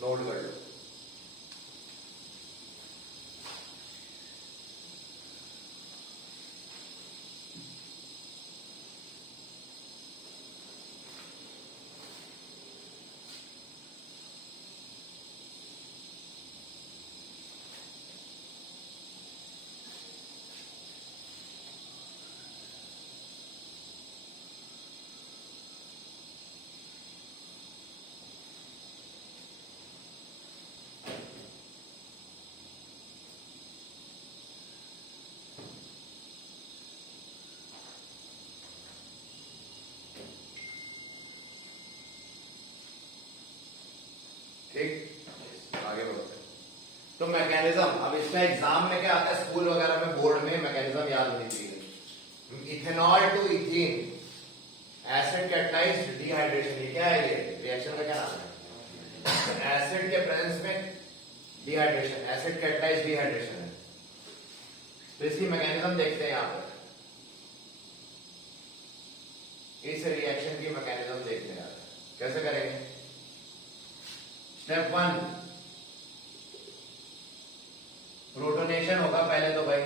नोट कर लो। ठीक, आगे बढ़ते हैं। तो मैकेनिज्म, अब इसका एग्जाम में क्या आता है, स्कूल वगैरह में बोर्ड में मैकेनिज्म याद होनी चाहिए। Ethanol to ethene acid catalysed dehydration, ये क्या है, ये रिएक्शन का क्या नाम है, एसिड के प्रेजेंस में डिहाइड्रेशन, एसिड कैटलाइज्ड डिहाइड्रेशन है। तो इसकी मैकेनिज्म देखते हैं यहां पर, इस रिएक्शन की मैकेनिज्म देखते हैं कैसे करेंगे। स्टेप 1, प्रोटोनेशन होगा पहले तो भाई,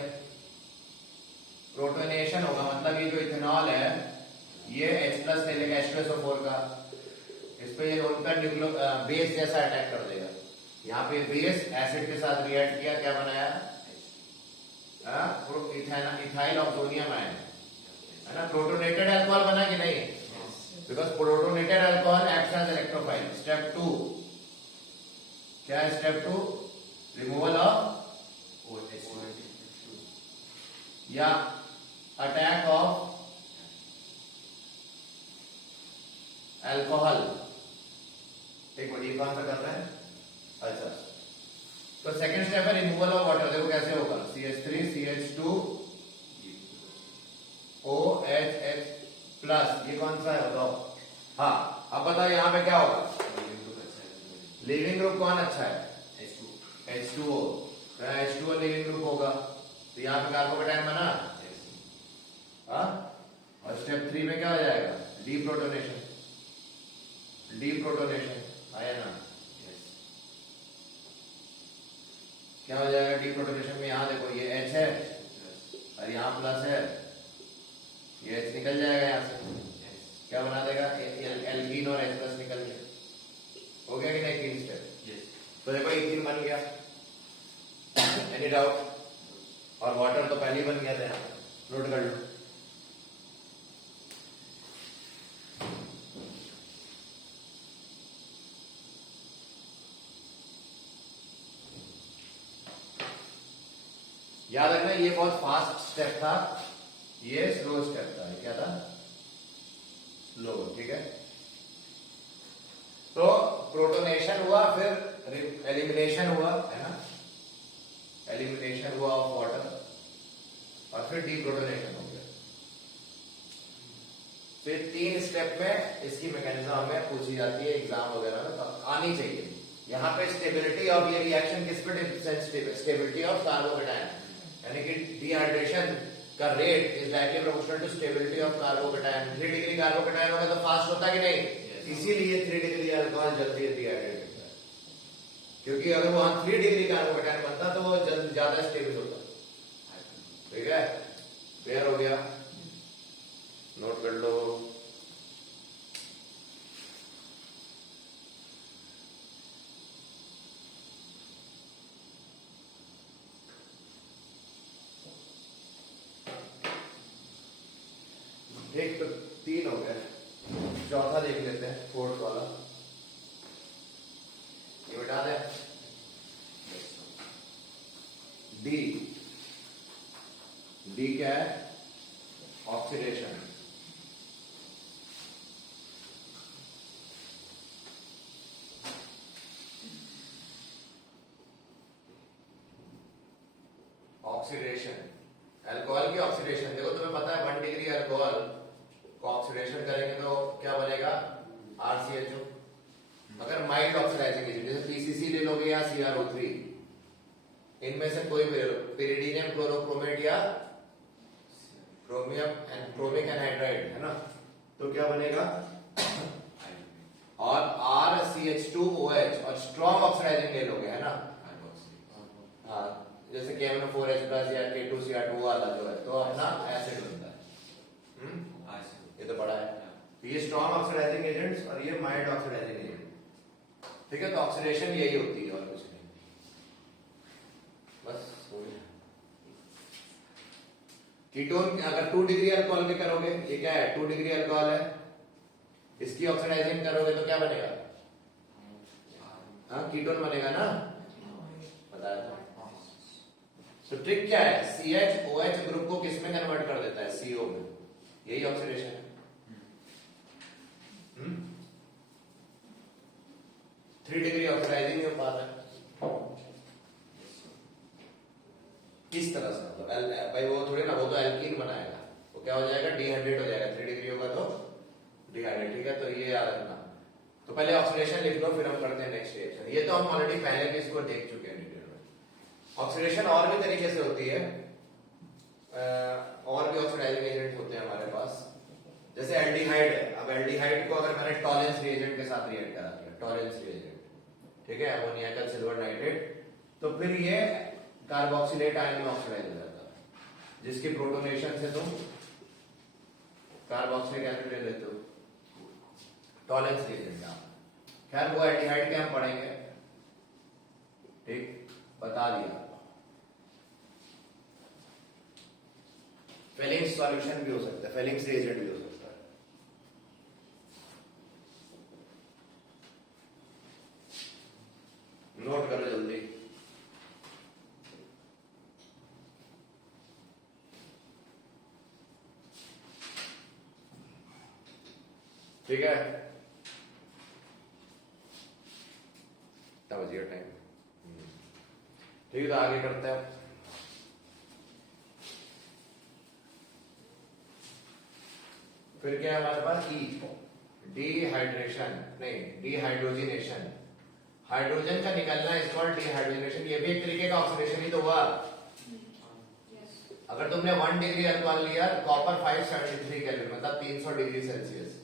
प्रोटोनेशन होगा मतलब ये जो इथेनॉल है ये H+ ले लेगा H2SO4 का, इस पे ये लोन का न्यूक्लियो बेस जैसा अटैक कर देगा। यहाँ पे बेस एसिड के साथ रिएक्ट किया, क्या बनाया, इथाइल ऑक्सोनियम आयन, है ना। प्रोटोनेटेड अल्कोहल बना कि नहीं, because protonated alcohol acts as electrophile. Step 2 क्या है, स्टेप 2 रिमूवल ऑफ या अटैक ऑफ अल्कोहल। एक मिनट, ये कौन सा कर रहे हैं, अच्छा। तो सेकंड स्टेप है रिमूवल ऑफ वाटर, देखो कैसे होगा, CH3 CH2 OH+, ये कौन सा है बताओ। हाँ अब बताओ यहाँ पे क्या होगा, लिविंग ग्रुप कौन अच्छा है, H2O, तो H2O लिविंग ग्रुप होगा, तो यहाँ पे कार्बोकेटायन बना। हाँ, और स्टेप 3 में क्या हो जाएगा, डीप्रोटोनेशन, डीप्रोटोनेशन आया ना, क्या हो जाएगा डीप्रोटोनेशन में, यहाँ देखो ये H है और यहाँ प्लस है, ये H निकल जाएगा यहाँ से, क्या बना देगा, एल्कीन और H+ निकल गया, हो गया कि नहीं, 3 स्टेप। तो देखो इथीन बन गया, एनी डाउट, और वाटर तो पहले ही बन गया था, यहाँ नोट कर लो। याद रखना ये बहुत फास्ट स्टेप था, ये स्लो स्टेप था, ये क्या था, स्लो, ठीक है। तो प्रोटोनेशन हुआ, फिर एलिमिनेशन हुआ, है ना, एलिमिनेशन हुआ ऑफ वाटर, और फिर डीप्रोटोनेशन हो गया। तो ये 3 स्टेप में इसकी मैकेनिज्म हमें पूछी जाती है एग्जाम वगैरह में, तो आनी चाहिए। यहाँ पे स्टेबिलिटी ऑफ ये रिएक्शन किस पे सेंसिटिव है, स्टेबिलिटी ऑफ कार्बोकेटायन, यानी कि डिहाइड्रेशन का rate is directly proportional to stability of carbocation. 3 degree carbocation होगा तो फास्ट होता कि नहीं, इसीलिए 3 डिग्री अल्कोहल जल्दी डिहाइड्रेट होता है, क्योंकि अगर वो 3 डिग्री कार्बोकेटायन बनता तो वो ज्यादा स्टेबल होता। ठीक है, क्लियर हो गया, नोट कर लो। एक तो 3 हो गए, चौथा देख लेते हैं, 4th वाला, ये बता दे, डी, डी क्या है, ऑक्सीडेशन। ऑक्सीडेशन, अल्कोहल की ऑक्सीडेशन, देखो तुम्हें पता है 1 डिग्री अल्कोहल ऑक्सीडेशन करेंगे तो क्या बनेगा RCHO। अगर माइल्ड ऑक्सीडाइजिंग एजेंट जैसे PCC ले लोगे या CrO3, इनमें से कोई भी ले लो, पिरिडीनियम क्लोरोक्रोमेट या क्रोमिक एनहाइड्राइड है ना, तो क्या बनेगा और RCH2OH और स्ट्रॉन्ग ऑक्सीडाइजिंग ले लोगे है ना, हाँ जैसे KMnO4H प्लस या K2Cr2 वाला जो है तो अपना एसिड बनता है। ये तो पढ़ा है। तो ये स्ट्रॉन्ग ऑक्सीडाइजिंग एजेंट्स और ये माइल्ड ऑक्सीडाइजिंग एजेंट। ठीक है, तो ऑक्सीडेशन यही होती है और कुछ नहीं, बस हो गया। कीटोन अगर 2 डिग्री अल्कोहल के करोगे, ये क्या है 2 डिग्री अल्कोहल है, इसकी ऑक्सीडाइजिंग करोगे तो क्या बनेगा, हाँ कीटोन बनेगा ना, बताया था। तो ट्रिक क्या है, CHOH ग्रुप को किस में कन्वर्ट कर देता है, CO में, यही ऑक्सीडेशन है। 3 डिग्री ऑक्सीडाइजिंग नहीं हो पाता है किस तरह से, मतलब भाई वो थोड़ी ना, वो तो एल्कीन बनाएगा, वो क्या हो जाएगा डिहाइड्रेट हो जाएगा, 3 डिग्री होगा तो डिहाइड्रेट। ठीक है, तो ये याद रखना। तो पहले ऑक्सीडेशन लिख लो, फिर हम करते हैं नेक्स्ट रिएक्शन। ये तो हम ऑलरेडी पहले भी इसको देख चुके हैं डिटेल में। ऑक्सीडेशन और भी तरीके से होती है, और भी ऑक्सीडाइजिंग एजेंट होते हैं हमारे पास, जैसे एल्डिहाइड है। अब एल्डिहाइड को अगर मैंने टॉलेंस रिएजेंट के साथ रिएक्ट करा दिया, टॉलेंस रिएजेंट, ठीक है, अमोनिया का सिल्वर नाइट्रेट, तो फिर ये कार्बोक्सिलेट आयन में ऑक्सीडाइज हो जाता है, जिसकी प्रोटोनेशन से तुम कार्बोक्सिलिक एसिड ले लेते हो, टॉलेंस रिएजेंट का। खैर वो एल्डिहाइड के हम पढ़ेंगे, ठीक, बता दिया। फेलिंग्स सॉल्यूशन भी हो सकता है, फेलिंग्स रिएजेंट भी हो सकता है। नोट करो जल्दी। ठीक है, तब बजिए टाइम। ठीक है, तो आगे करते हैं। फिर क्या है हमारे पास, डिहाइड्रेशन, नहीं डिहाइड्रोजिनेशन, हाइड्रोजन का निकलना इज कॉल्ड डिहाइड्रोजिनेशन। ये भी एक तरीके का ऑक्सीडेशन ही तो हुआ। अगर तुमने 1 डिग्री अल्कोहल लिया, कॉपर 573 केल्विन, मतलब 300 डिग्री सेल्सियस,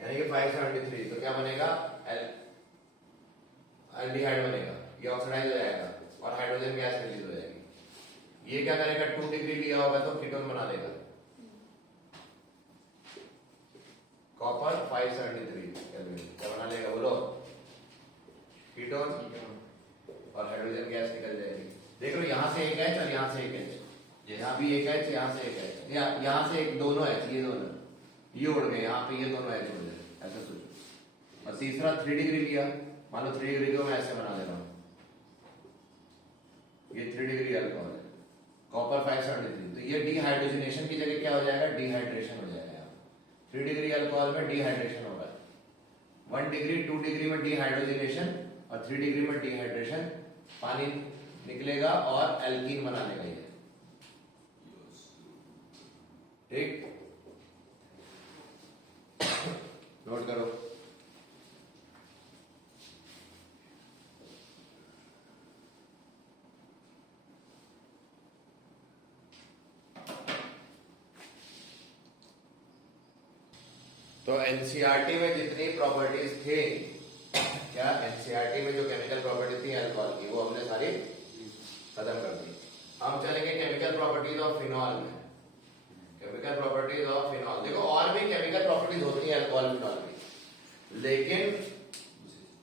यानी कि 573, तो क्या बनेगा, एल्डिहाइड बनेगा, ये ऑक्सीडाइज हो जाएगा और हाइड्रोजन गैस रिलीज हो जाएगी। ये क्या करेगा, 2 डिग्री लिया होगा तो कीटोन बना देगा, कॉपर 573 केल्विन, क्या बना लेगा बोलो, कीटोन, और हाइड्रोजन गैस निकल जाएगी। देख लो यहाँ से एक H और यहाँ से एक H, यहाँ भी एक H, यहाँ से एक H, यहाँ से एक, दोनों H, ये दोनों ये उड़ गए, यहाँ पे ये दोनों H उड़ गए, ऐसा सोचो। और तीसरा 3 डिग्री लिया, मान लो 3 डिग्री को मैं ऐसे बना दे रहा हूँ, ये 3 डिग्री अल्कोहल है, कॉपर 573, तो ये डिहाइड्रोजनेशन की जगह क्या हो जाएगा, डिहाइड्रेशन हो जाएगा। 3 डिग्री अल्कोहल में डिहाइड्रेशन होगा, 1 डिग्री 2 डिग्री में डिहाइड्रोजनेशन और 3 डिग्री में डिहाइड्रेशन, पानी निकलेगा और एल्कीन बना लेगा ये। ठीक, नोट करो। तो एनसीईआरटी में जितनी प्रॉपर्टीज थे, क्या एनसीईआरटी में जो केमिकल प्रॉपर्टी थी अल्कोहल की, वो हमने सारी खत्म कर दी। हम चलेंगे केमिकल प्रॉपर्टीज ऑफ फिनॉल में। केमिकल प्रॉपर्टीज ऑफ फिनॉल, देखो और भी केमिकल प्रॉपर्टीज होती है अल्कोहल फिनॉल की, लेकिन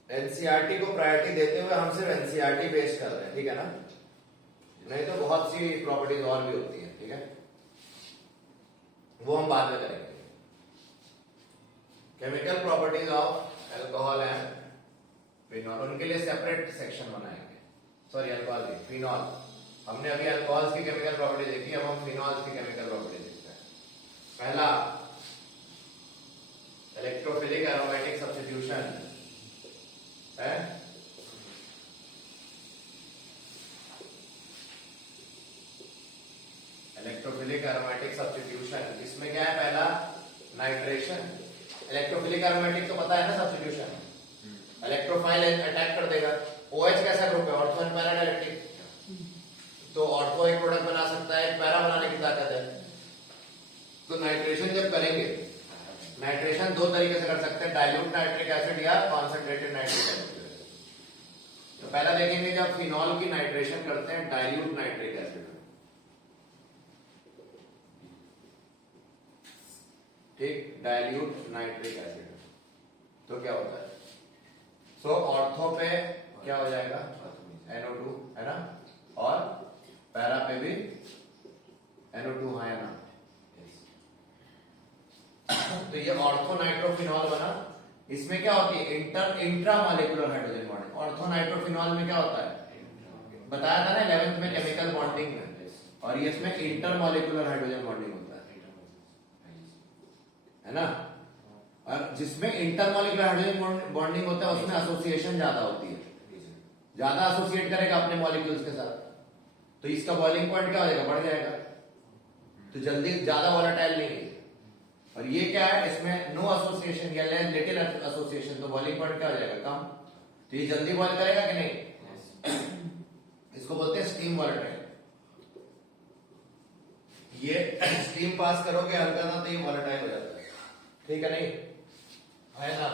एनसीईआरटी को प्रायोरिटी देते हुए हम सिर्फ एनसीईआरटी बेस्ड कर रहे हैं, ठीक है ना, नहीं तो बहुत सी प्रॉपर्टीज और भी होती है, ठीक है, वो हम बाद में करेंगे। Chemical properties of alcohol and phenol, उनके लिए सेपरेट सेक्शन बनाएंगे। सॉरी अल्कोहल की, फिनॉल, हमने अभी अल्कोहल्स की केमिकल प्रॉपर्टी देखी, अब हम फिनॉल्स की केमिकल प्रॉपर्टी देखते हैं। पहला, इलेक्ट्रोफिलिक एरोमेटिक सब्स्टिट्यूशन है, इलेक्ट्रोफिलिक एरोमेटिक सब्स्टिट्यूशन, इसमें क्या है, पहला नाइट्रेशन, इलेक्ट्रोफिलिक एरोमेटिक तो पता है ना सब्स्टिट्यूशन, इलेक्ट्रोफाइल अटैक कर देगा। OH कैसा ग्रुप है, ऑर्थो एंड पैरा डायरेक्टिक, तो ऑर्थो एक प्रोडक्ट बना सकता है, पैरा बनाने की ताकत है। तो नाइट्रेशन जब करेंगे, नाइट्रेशन दो तरीके से कर सकते हैं, डाइल्यूट नाइट्रिक एसिड या कॉन्सेंट्रेटेड नाइट्रिक एसिड। तो पहला देखेंगे जब फिनॉल की नाइट्रेशन करते हैं डाइल्यूट नाइट्रिक एसिड, ठीक, डाइल्यूट नाइट्रिक एसिड, तो क्या होता है, सो ऑर्थो पे क्या हो जाएगा NO2 है ना, और पैरा पे भी NO2 है ना। तो ये ऑर्थो नाइट्रोफिनॉल बना। इसमें क्या होती है, intra molecular hydrogen bonding. Ortho nitrophenol में क्या होता है, बताया था ना 11th में केमिकल बॉन्डिंग में, और ये इसमें इंटर मॉलिक्यूलर हाइड्रोजन बॉन्डिंग होता है ना। और जिसमें इंटर मॉलिक्यूलर हाइड्रोजन बॉन्डिंग होता है उसमें एसोसिएशन ज्यादा होती है, ज्यादा एसोसिएट करेगा अपने मॉलिक्यूल्स के साथ, तो इसका बॉइलिंग पॉइंट क्या हो जाएगा, बढ़ जाएगा, तो जल्दी ज्यादा वॉलेटाइल नहीं है। और ये क्या है, इसमें नो एसोसिएशन या लिटिल एसोसिएशन, तो बॉइलिंग पॉइंट क्या हो जाएगा, कम, तो ये जल्दी बॉइल करेगा कि नहीं, इसको बोलते हैं स्टीम वॉलेटाइल। ये स्टीम पास करोगे हल्का ना तो ये वॉलेटाइल हो जाता है, ठीक है नहीं है ना।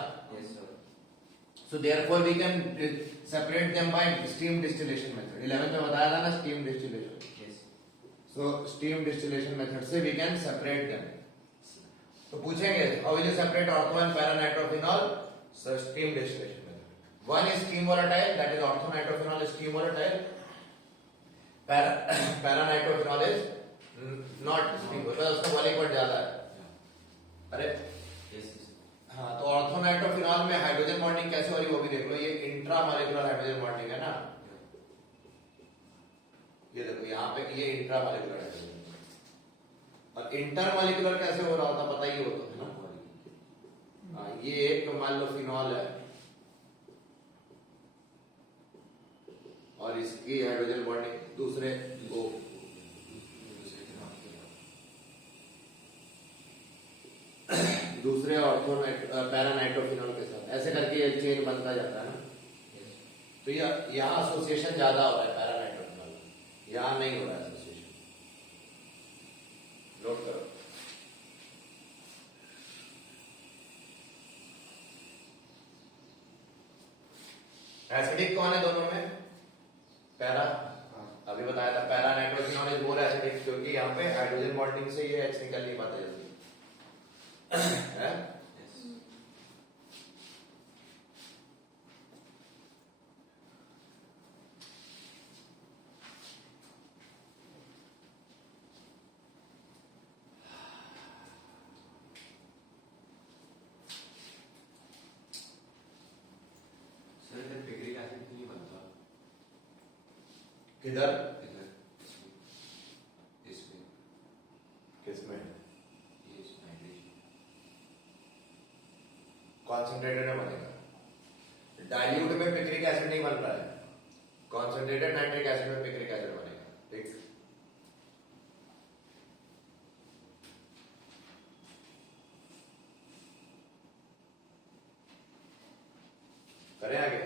So therefore we can separate them by steam distillation method. 11th में बताया था ना steam distillation. So steam distillation method से we can separate them. तो पूछेंगे how will you separate ortho and para nitrophenol? So steam distillation method. One is steam volatile, that is ortho nitrophenol is steam volatile. Para nitrophenol is not steam volatile, उसका boiling point ज्यादा है। अरे हाँ, तो ऑर्थो नाइट्रोफिनॉल में हाइड्रोजन बॉन्डिंग कैसे हो रही है वो भी देख लो, ये इंट्रा मॉलिक्यूलर हाइड्रोजन बॉन्डिंग है ना, ये देखो यहाँ पे ये इंट्रा मॉलिक्यूलर हाइड्रोजन, और इंटर मॉलिक्यूलर कैसे हो रहा होता पता ही हो तो है ना। हाँ, ये एक मान लो फिनॉल है और इसकी हाइड्रोजन बॉन्डिंग दूसरे वो दूसरे ऑर्थो पैरा नाइट्रोफिनॉल के साथ, ऐसे करके ये चेन बनता जाता है ना। तो यहाँ एसोसिएशन ज्यादा हो रहा है पैरा नाइट्रोफिनॉल, यहाँ नहीं हो रहा है एसोसिएशन, नोट करो। एसिडिक कौन है दोनों में, पैरा, अभी बताया था para nitrophenol is more acidic, क्योंकि यहाँ पे हाइड्रोजन बॉन्डिंग से ये H निकल नहीं पाता जल्दी है। किधर, किसमें, कॉन्सेंट्रेटेड में बनेगा, डाइल्यूट में पिक्रिक एसिड नहीं बन रहा है, कॉन्सेंट्रेटेड नाइट्रिक एसिड में पिक्रिक एसिड बनेगा, ठीक। करें आगे,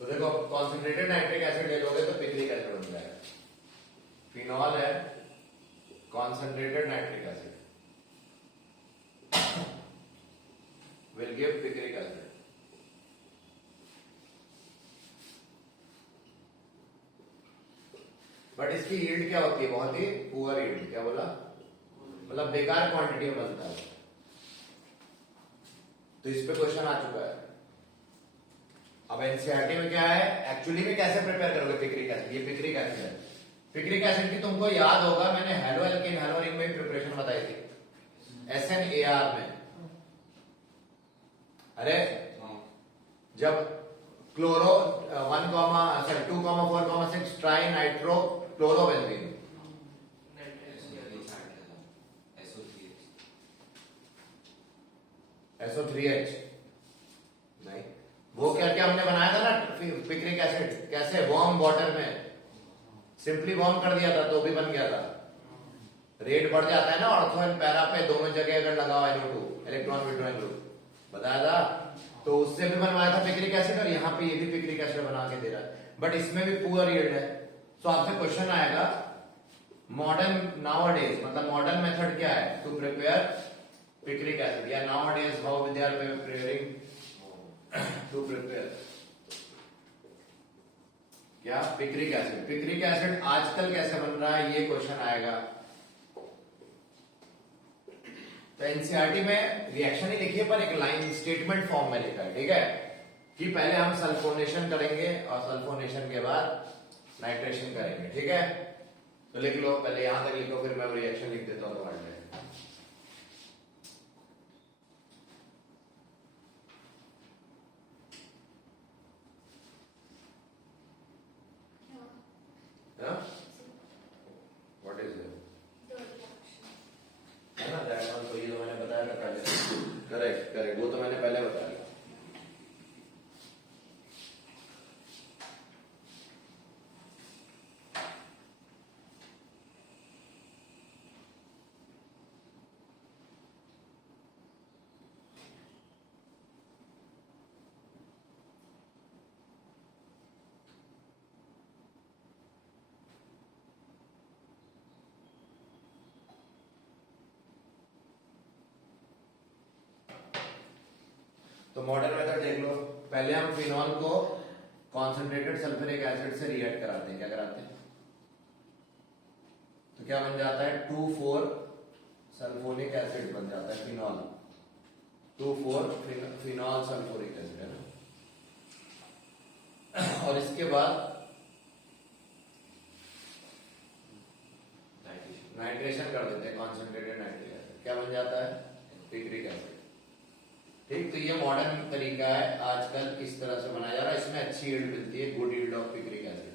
तो देखो कॉन्सेंट्रेटेड नाइट्रिक एसिड ले लोगे तो पिक्रिक एसिड बन जाएगा, फिनॉल है concentrated nitric acid will give picric acid. But इसकी यील्ड क्या होती है, बहुत ही पुअर यील्ड, क्या बोला, मतलब बेकार क्वांटिटी में बनता है। तो इस पे क्वेश्चन आ चुका है। अब एनसीईआरटी में क्या है, एक्चुअली में कैसे प्रिपेयर करोगे पिक्रिक एसिड, ये पिक्रिक एसिड है, पिक्रिक एसिड की तुमको याद होगा मैंने हेलो एल्केन हेलो रिंग में प्रिपरेशन बताई थी SNAR में। अरे जब chloro 2,4,6 tri nitro chlorobenzene, SO3H नहीं, वो करके हमने बनाया था ना पिक्रिक एसिड एसिड कैसे वार्म वाटर में सिंपली वार्म कर दिया था तो भी बन गया था। रेट बढ़ जाता है ना ऑर्थो एंड पैरा पे दोनों जगह अगर लगा हुआ NO2 इलेक्ट्रॉन विड्रॉइंग ग्रुप बताया था, तो उससे भी बनवाया था पिक्रिक एसिड और यहाँ पे ये भी पिक्रिक एसिड बना के दे रहा है, बट इसमें भी पुअर यील्ड है। तो आपसे क्वेश्चन आएगा मॉडर्न नाउअडेज मतलब मॉडर्न मेथड क्या है टू प्रिपेयर पिक्रिक एसिड, या nowadays how they are preparing to prepare क्या पिक्रिक एसिड। पिक्रिक एसिड आजकल कैसे बन रहा है ये क्वेश्चन आएगा। तो एनसीईआरटी में रिएक्शन ही लिखी है पर एक लाइन स्टेटमेंट फॉर्म में लिखा है, ठीक है, कि पहले हम सल्फोनेशन करेंगे और सल्फोनेशन के बाद नाइट्रेशन करेंगे, ठीक है। तो लिख लो पहले यहां तक लिखो, फिर मैं रिएक्शन लिख देता हूं तुम्हारे लिए। व्हाट इज इट है ना दैट वन, तो ये तो मैंने बताया था पहले। करेक्ट करेक्ट, वो तो मैंने पहले बताया। तो मॉडर्न मेथड देख लो, पहले हम फिनॉल को कॉन्सेंट्रेटेड सल्फ्यूरिक एसिड से रिएक्ट कराते हैं। क्या कराते हैं? तो क्या बन जाता है 2,4 सल्फोनिक एसिड बन जाता है फिनॉल, 2,4 फिनॉल सल्फ्यूरिक एसिड है ना। और इसके बाद नाइट्रेशन कर देते हैं, कॉन्सेंट्रेटेड नाइट्रिक एसिड, क्या बन जाता है पिक्रिक एसिड। ठीक, तो ये मॉडर्न तरीका है, आजकल इस तरह से बनाया जा रहा है, इसमें अच्छी यील्ड मिलती है, good yield of picric acid.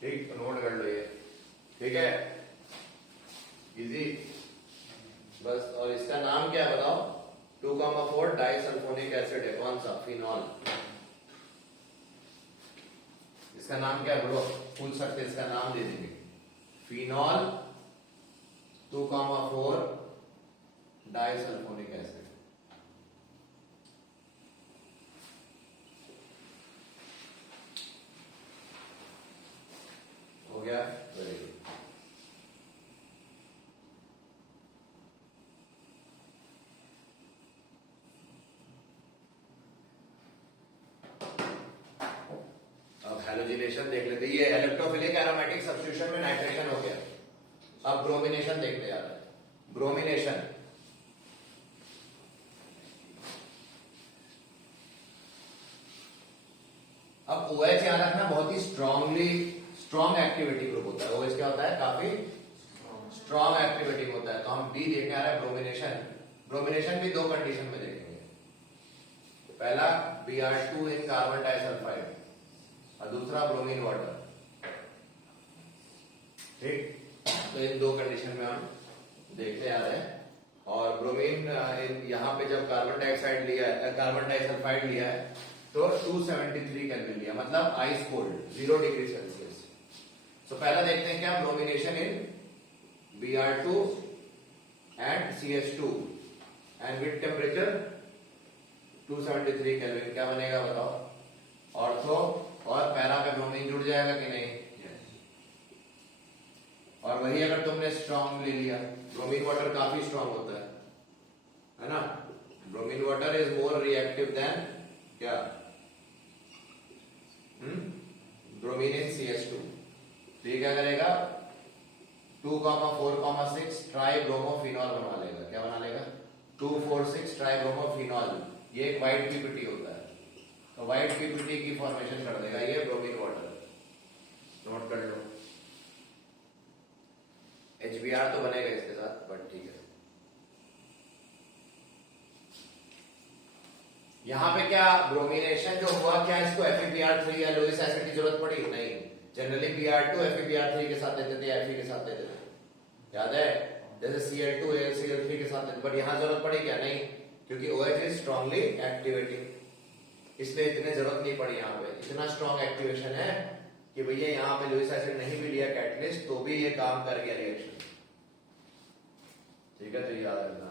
ठीक, तो नोट कर लो ये, ठीक है, इजी बस। और इसका नाम क्या है बताओ? 2,4 डाइसल्फोनिक एसिड है, कौन सा? फिनॉल। इसका नाम क्या है बोलो? पूछ सकते, इसका नाम दे देंगे फिनॉल 2,4 डाइसल्फोनिक एसिड। हो गया, वेरी गुड। अब हैलोजिनेशन देख लेते हैं, ये इलेक्ट्रोफिलिक एरोमेटिक सब्स्टिट्यूशन में नाइट्रेशन हो गया। अब ब्रोमिनेशन देखते जा रहे हैं। ब्रोमिनेशन अब OH याद रखना बहुत ही स्ट्रॉन्ग एक्टिविटी ग्रुप होता है। OH क्या होता है? काफी स्ट्रॉन्ग एक्टिविटी होता है। तो हम D देखने आ रहे हैं ब्रोमिनेशन। ब्रोमिनेशन भी दो कंडीशन में देखेंगे, पहला Br2 इन कार्बन डाइसल्फाइड और दूसरा ब्रोमीन वाटर। ठीक, तो इन दो कंडीशन में हम देखते आ रहे हैं। और ब्रोमीन यहाँ पे जब कार्बन डाइऑक्साइड लिया है, कार्बन डाइसल्फाइड लिया है तो 273 केल्विन लिया, मतलब आइस कोल्ड 0 डिग्री सेल्सियस। तो पहला देखते हैं क्या, bromination in Br2 and CH2 and with temperature 273 kelvin, क्या बनेगा बताओ? ऑर्थो और पैरा पे ब्रोमीन जुड़ जाएगा कि नहीं? और वही अगर तुमने स्ट्रॉन्ग ले लिया, ब्रोमीन वाटर काफी स्ट्रॉन्ग होता है ना। Bromine water is more reactive than क्या? Bromine in CH2। तो ये क्या करेगा? 2,4,6 ट्राई ब्रोमोफिनॉल बना लेगा। क्या बना लेगा? 2,4,6 ट्राई ब्रोमोफिनॉल। ये एक व्हाइट पीपीटी होता है, तो व्हाइट पीपीटी की फॉर्मेशन कर देगा ये ब्रोमीन वाटर। नोट कर लो, HBr तो बनेगा इसके साथ, बट ठीक है। यहां पे क्या ब्रोमिनेशन जो हुआ, क्या इसको FeBr3 या लुईस एसिड की जरूरत पड़ी? नहीं, जनरली Br2 FeBr3 के साथ देते थे, Fe के साथ देते थे, याद है? जैसे Cl2 AlCl3 के साथ देते, बट यहां जरूरत पड़ी क्या? नहीं, क्योंकि OH इज स्ट्रांगली एक्टिवेटिंग, इसलिए इतने जरूरत नहीं पड़ी यहाँ पे। इतना स्ट्रांग एक्टिवेशन है कि भैया यहाँ पे लुईस एसिड नहीं भी लिया कैटलिस्ट तो भी ये काम कर गया रिएक्शन। ठीक है, तो ये याद रखना।